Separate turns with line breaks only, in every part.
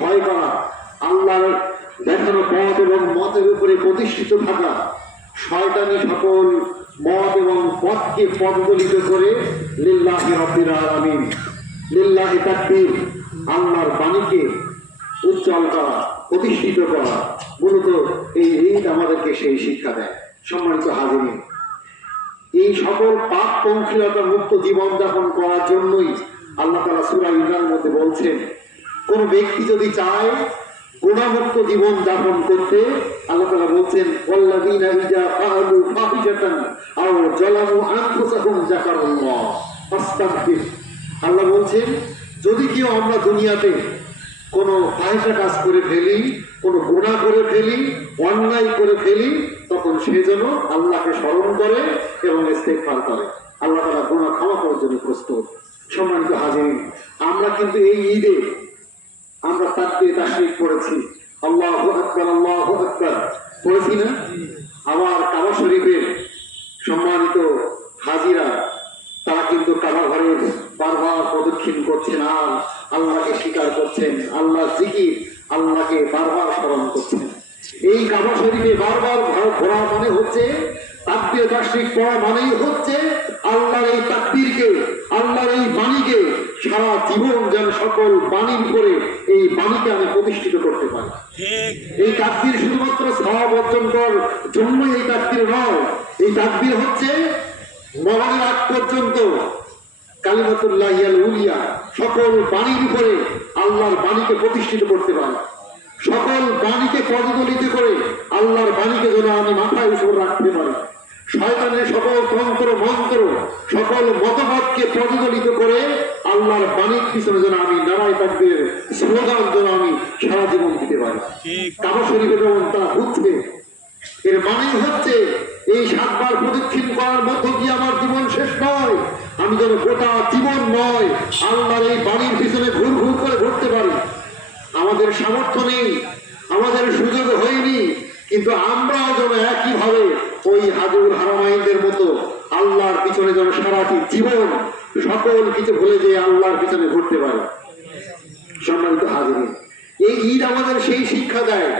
ভয় করা, আল্লাহর দেখানো পথ এবং মতের উপরে প্রতিষ্ঠিত থাকা, শয়তানি সকল মত এবং পথকে পদদলিত করে লিল্লাহি রব্বিল আলামিন, লিল্লাহি তাকবীর, আল্লাহর বাণীকে উজ্জ্বল করা, প্রতিষ্ঠিত করা, মূলত এই ঈদ আমাদেরকে সেই শিক্ষা দেয়। সম্মানিত হাজিরিন, এই সকল পাপ পঙ্খিলতা মুক্ত জীবনযাপন করার জন্যই আল্লাহ তালা সুরা ইমরান মধ্যে বলছেন কোন ব্যক্তি যদি চায় গুণামুক্ত জীবন যাপন করতে, আল্লাহ বলছেন আল্লাহ বলছেন, যদি কেউ আমরা দুনিয়াতে কোনো ফাহিশা কাজ করে ফেলি, কোনো গুণা করে ফেলি, অন্যায় করে ফেলি, তখন সে যেন আল্লাহকে স্মরণ করে এবং ইস্তেগফার করে। আল্লাহ তারা গুণা ক্ষমা করার জন্য প্রস্তুত। সম্মানিত হাজির আমরা কিন্তু এই ঈদে আমরা তাকবে তাশরিক করেছি আল্লাহ আকবর আল্লাহ আকবর। পড়েছি না? আবার কাবা শরীফের সম্মানিত হাজিরা, তারা কিন্তু কাবা ঘরের বারবার প্রদক্ষিণ করছেন আর আল্লাহকে স্বীকার করছেন আল্লাহ জিকির আল্লাহকে বারবার স্মরণ করছেন। এই কাবা শরীফে বারবার ঘর- মানে হচ্ছে তাকবীর তাশরিক পড়া মানেই হচ্ছে আল্লাহর এই তাকবীরকে আল্লাহর এই বাণীকে সারা জীবন যেন সকল বাণীর করে এই বাণীকে আমি প্রতিষ্ঠিত করতে পারি। এই তাকবীর শুধুমাত্র সওয়াব অর্জন করার জন্যই এই তাকবীর নয় এই তাকবীর হচ্ছে মরণের আগ পর্যন্ত কালিমাতুল্লাহ ইয়াল উলিয়া সকল বাণীর উপরে আল্লাহর বাণীকে প্রতিষ্ঠিত করতে পারে। সকল বাণীকে পদদলিত করে আল্লাহর বাণীকে যেন আমি মাথায় উপর রাখতে পারি। শয়তানের সকল তন্ত্র মন্ত্র সকল মতবাদকে পদদলিত করে আল্লাহর বাণীর পিছনে যেন আমি নারায় তাকবীর স্লোগান যেন আমি সারা জীবন দিতে পারি। কাবা শরীফে যেমন তা হচ্ছে এর মানে হচ্ছে এই সাতবার প্রদক্ষিণ করার মধ্য দিয়ে আমার জীবন শেষ নয়। আমি যেন গোটা জীবন নয় আল্লাহর এই বাণীর পিছনে ঘুর ঘুর করে ঘুরতে পারি। আমাদের সামর্থ্য নেই আমাদের সুযোগ হয়নি কিন্তু আমরাও যেন একইভাবে ওই হাজুর হারামাইনদের মতো আল্লাহর পিছনে যেন সারাটি জীবন সকল কিছু ভুলে যেয়ে আল্লাহর পিছনে ঘুরতে পারি। সম্মানিত হাজির এই ঈদ আমাদের সেই শিক্ষা দেয়।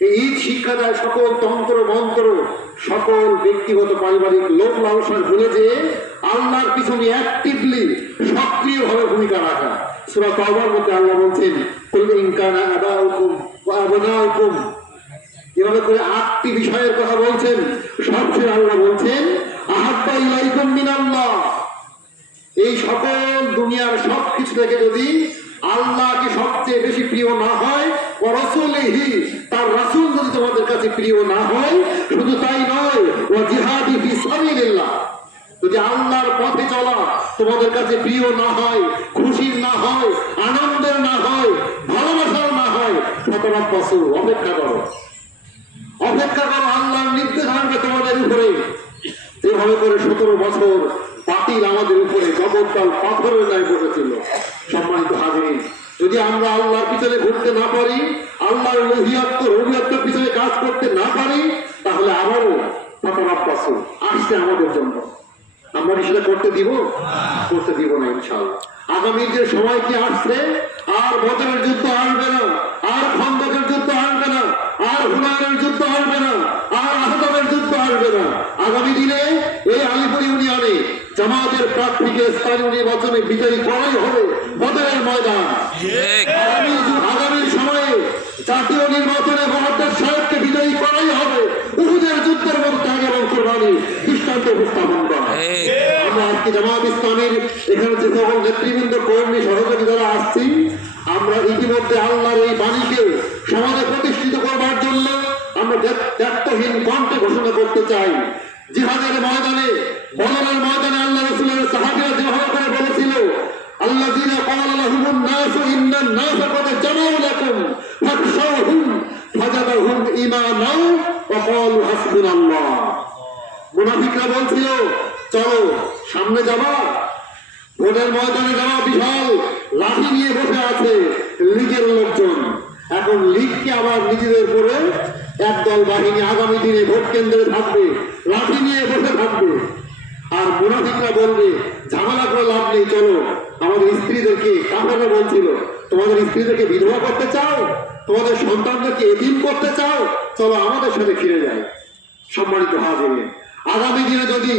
এই ঈদ শিক্ষা দেয় সকল তন্ত্র, মন্ত্র, সকল ব্যক্তিগত পারিবারিক লোক লালসার ভুলে যে আল্লাহর পিছনে অ্যাক্টিভলি সক্রিয়ভাবে ভূমিকা রাখা। সুরা তওবার মধ্যে আল্লাহ বলছেন, কুল ইন কানা আবাউকুম ওয়া আবনাউকুম এভাবে করে আটটি বিষয়ের কথা বলছেন, সবচেয়ে আল্লাহ বলছেন এই সকল দুনিয়ার সব কিছু থেকে যদি আল্লাহকে সবচেয়ে বেশি প্রিয় না হয় রসুলহি, তার রাসূল যদি তোমাদের কাছে প্রিয় না হয়, শুধু তাই নয়, ও জিহাদি ফি সাবিলিল্লাহ। যদি আল্লাহর পথে চলা তোমাদের কাছে প্রিয় না হয় খুশির না হয়, আনন্দের না হয়, ভালোবাসার না হয় সতরা বছর অপেক্ষা করো। অপেক্ষা করো, আল্লাহর নির্দেশ আসবে তোমাদের উপরে। এভাবে করে সতেরো বছর পাতিল আমাদের উপরে জগৎকাল পাথরের ন্যায় বসেছিল। সম্মানিত হাজির যদি আমরা আল্লাহর পিছনে ঘুরতে না পারি, আল্লাহর রহিয়াত্ম, রহিয়াত্মের পিছনে কাজ করতে না পারি, তাহলে আবারও পাতারাপ্পাসু আসছে আমাদের জন্য। আমরা সেটা করতে দিব? করতে দিব না, ইনশাআল্লাহ। আগামী যে সময় কি আসছে, আর বদরের যুদ্ধ আসবে না, আর খন্দকের যুদ্ধ আর যুদ্ধ আসবে না আর আহতাবের যুদ্ধ আসবে না। আগামী দিনে এই আলিপুর ইউনিয়নে জামাতের প্রার্থীকে স্থানীয় নির্বাচনে বিজয়ী করাই হবে বদরের ময়দান। আগামী আগামী সময়ে জাতীয় নির্বাচনে মহাদেশ সাহেবকে বিজয়ী করাই হবে উহুদের যুদ্ধের মতো ত্যাগ এবং কোরবানি দৃষ্টান্ত উপস্থাপন করা আমরা আজকে জামাত ইসলামের এখানে যে সকল নেতৃবৃন্দ কর্মী সহযোগী যারা আসছি আমরা ইতিমধ্যে আল্লাহর এই করতে চাই। জিহাদের ময়দানে বদরের ময়দানে আল্লাহ রসুলের সাহাবিরা যেভাবে করে বলেছিল আল্লাহ জিনা নাসু ইন্নান নাস জামাউ লাকুম হাসবুনাল্লাহ। মুনাফিকরা বলছিল, চলো, সামনে যাবা। ভোটের ময়দানে যাওয়া বিশাল, লাঠি নিয়ে বসে আছে লীগের লোকজন। এখন লীগকে আবার নিজেদের করে একদল বাহিনী আগামী দিনে ভোট কেন্দ্রে থাকবে, লাঠি নিয়ে বসে থাকবে। আর মুনাফিকরা বলবে, ঝামেলা করে লাভ নেই, চলো। আমাদের স্ত্রীদেরকে কাকারা বলছিল, তোমাদের স্ত্রীদেরকে বিধবা করতে চাও? তোমাদের সন্তানদেরকে এদিন করতে চাও? চলো আমাদের সাথে ফিরে যায় সম্মানিত হাজিরে আগামী দিনে যদি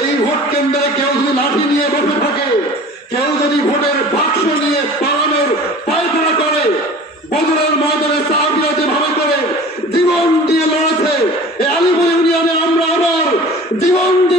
এই ভোট কেন্দ্রে কেউ যদি লাঠি নিয়ে বসে থাকে, কেউ যদি ভোটের বাক্স নিয়ে পালানোর পায়খানা করে বদলের ময়দানে সাহাবিরা যেভাবে করে জীবন দিয়ে লড়েছে এই আলিপুর ইউনিয়নে আমরা আবার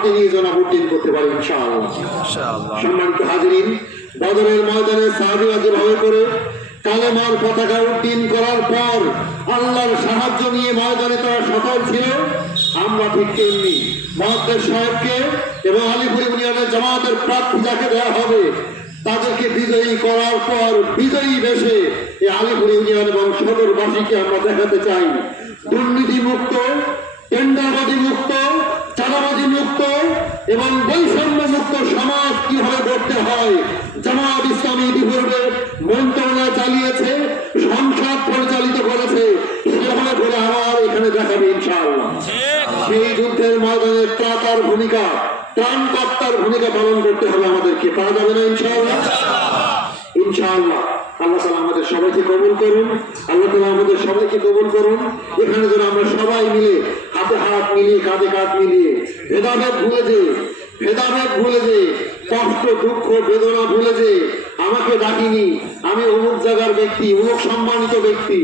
হাতে নিয়ে যেন উদ্দিন করতে পারি ইনশাআল্লাহ। সম্মানিত হাজিরিন বদরের ময়দানে সাহাবিরা যেভাবে করে কালেমার পতাকা উড্ডীন করার পর আল্লাহর সাহায্য নিয়ে ময়দানে তারা সফল ছিল। আমরা ঠিক তেমনি মহাদ্দের সাহেবকে এবং আলিপুর ইউনিয়নের জামাতের প্রার্থী যাকে দেওয়া হবে তাদেরকে বিজয়ী করার পর বিজয়ী বেশে এই আলিপুর ইউনিয়ন এবং সদরবাসীকে আমরা দেখাতে চাই। দুর্নীতি মুক্ত চাঁদাবাজি মুক্ত এবং বৈষম্য মুক্ত সমাজ কীভাবে করতে হয়? জামাত ইসলামী ইতিপূর্বে মন্ত্রণালয় চালিয়েছে, সংসদ পরিচালিত করেছে। সেভাবে করে আমার এখানে দেখাবে ইনশাআল্লাহ। সেই যুদ্ধের ময়দানে ত্রাতার ভূমিকা, ত্রাণকর্তার ভূমিকা পালন করতে হবে আমাদেরকে। পারা যাবে না ইনশাআল্লাহ? ইনশাআল্লাহ। আল্লাহ তালা আমাদের সবাইকে কবুল করুন। আল্লাহ তালা আমাদের সবাইকে কবুল করুন। এখানে যেন আমরা সবাই মিলে হাতে হাত মিলিয়ে, কাঁধে কাঁধ মিলিয়ে, ভেদাভেদ ভুলে যে, ভেদাভেদ ভুলে যে, কষ্ট, দুঃখ, বেদনা ভুলে যে, আমাকে ডাকিনি, আমি অমুক জায়গার ব্যক্তি, অমুক সম্মানিত ব্যক্তি।